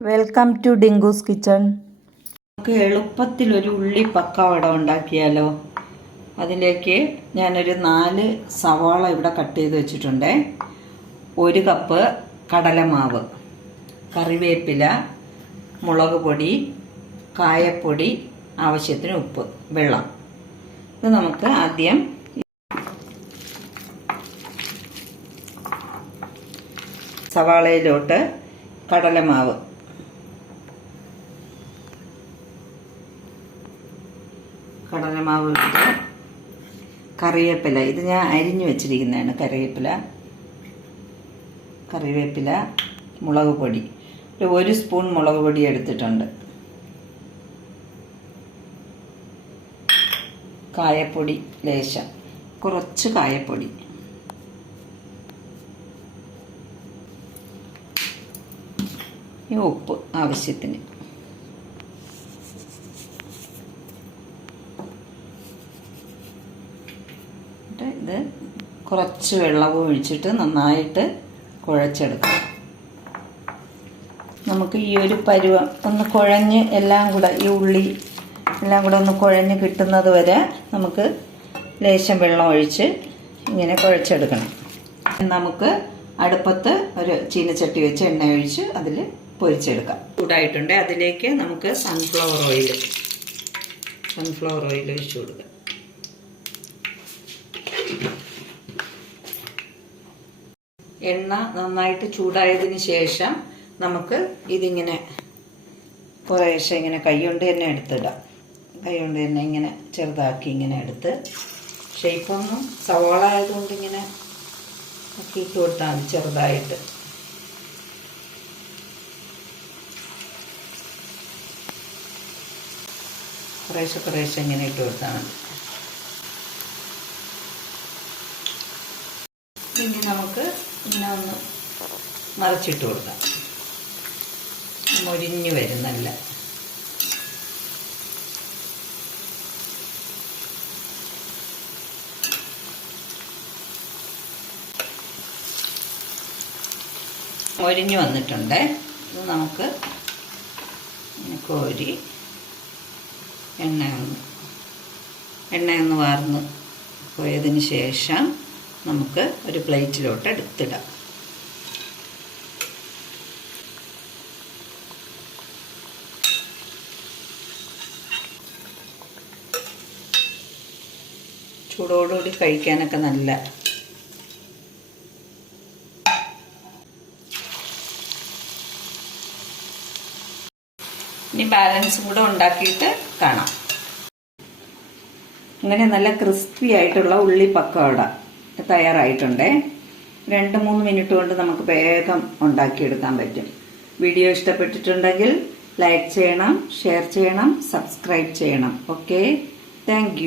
Welcome to Dinkoos kitchen നമുക്ക് എളുപ്പത്തിലൊരു ഉള്ളി പക്കവട ഉണ്ടാക്കിയാലോ? അതിലേക്ക് ഞാനൊരു നാല് സവാള ഇവിടെ കട്ട് ചെയ്ത് വെച്ചിട്ടുണ്ട്. ഒരു കപ്പ് കടലമാവ് കറിവേപ്പില മുളക് പൊടി കായപ്പൊടി ആവശ്യത്തിന് ഉപ്പ് വെള്ളം. ഇത് നമുക്ക് ആദ്യം സവാളയിലോട്ട് കടലമാവ് കടലമാവ് ഇട്ട് കറിവേപ്പില. ഇത് ഞാൻ അരിഞ്ഞു വെച്ചിരിക്കുന്നതാണ് കറിവേപ്പില. കറിവേപ്പില മുളക് പൊടി. ഒരു ഒരു സ്പൂൺ മുളക് പൊടി എടുത്തിട്ടുണ്ട്. കായപ്പൊടി ലേശം. കുറച്ച് കായപ്പൊടി. ഈ ഉപ്പ് ആവശ്യത്തിന്. ഇത് കുറച്ച് വെള്ളവും ഒഴിച്ചിട്ട് നന്നായിട്ട് കുഴച്ചെടുക്കാം. നമുക്ക് ഈ ഒരു പരുവം ഒന്ന് കുഴഞ്ഞ് എല്ലാം കൂടെ ഈ ഉള്ളി എല്ലാം കൂടെ ഒന്ന് കുഴഞ്ഞ് കിട്ടുന്നത് വരെ നമുക്ക് ലേശം വെള്ളം ഒഴിച്ച് ഇങ്ങനെ കുഴച്ചെടുക്കണം. നമുക്ക് അടുപ്പത്ത് ഒരു ചീനച്ചട്ടി വെച്ച് എണ്ണ ഒഴിച്ച് അതിൽ പൊരിച്ചെടുക്കാം. ചൂടായിട്ടുണ്ട്. അതിലേക്ക് നമുക്ക് സൺഫ്ലവർ ഓയിൽ സൺഫ്ലവർ ഓയിൽ ഒഴിച്ചു കൊടുക്കാം. എണ്ണ നന്നായിട്ട് ചൂടായതിന് ശേഷം നമുക്ക് ഇതിങ്ങനെ കുറേശ്ശെ ഇങ്ങനെ കൈകൊണ്ട് തന്നെ എടുത്തിടാം. കൈകൊണ്ട് തന്നെ ഇങ്ങനെ ചെറുതാക്കി ഇങ്ങനെ എടുത്ത് ഷേപ്പൊന്നും സവാള ആയതുകൊണ്ട് ഇങ്ങനെ ആക്കിയിട്ട് കൊടുത്താൽ മതി ചെറുതായിട്ട്. കുറേശ്ശെ കുറേശ്ശെ ഇങ്ങനെ ഇട്ട് കൊടുത്താൽ മതി. ഇനി നമുക്ക് ഇങ്ങനെ ഒന്ന് മറിച്ചിട്ട് കൊടുക്കാം. മൊരിഞ്ഞ് വരും നല്ല മൊരിഞ്ഞ് വന്നിട്ടുണ്ട്. ഇത് നമുക്ക് കോരി എണ്ണ ഒന്ന് എണ്ണയൊന്ന് വാർന്ന് പോയതിന് ശേഷം നമുക്ക് ഒരു പ്ലേറ്റിലോട്ട് എടുത്തിടാം. ചൂടോടുകൂടി കഴിക്കാനൊക്കെ നല്ല ഇനി ബാലൻസ് കൂടെ ഉണ്ടാക്കിയിട്ട് കാണാം. അങ്ങനെ നല്ല ക്രിസ്പി ആയിട്ടുള്ള ഉള്ളി പക്കവട തയ്യാറായിട്ടുണ്ടേ. രണ്ട് മൂന്ന് മിനിറ്റ് കൊണ്ട് നമുക്ക് വേഗം ഉണ്ടാക്കിയെടുക്കാൻ പറ്റും. വീഡിയോ ഇഷ്ടപ്പെട്ടിട്ടുണ്ടെങ്കിൽ ലൈക്ക് ചെയ്യണം ഷെയർ ചെയ്യണം സബ്സ്ക്രൈബ് ചെയ്യണം. ഓക്കെ? താങ്ക്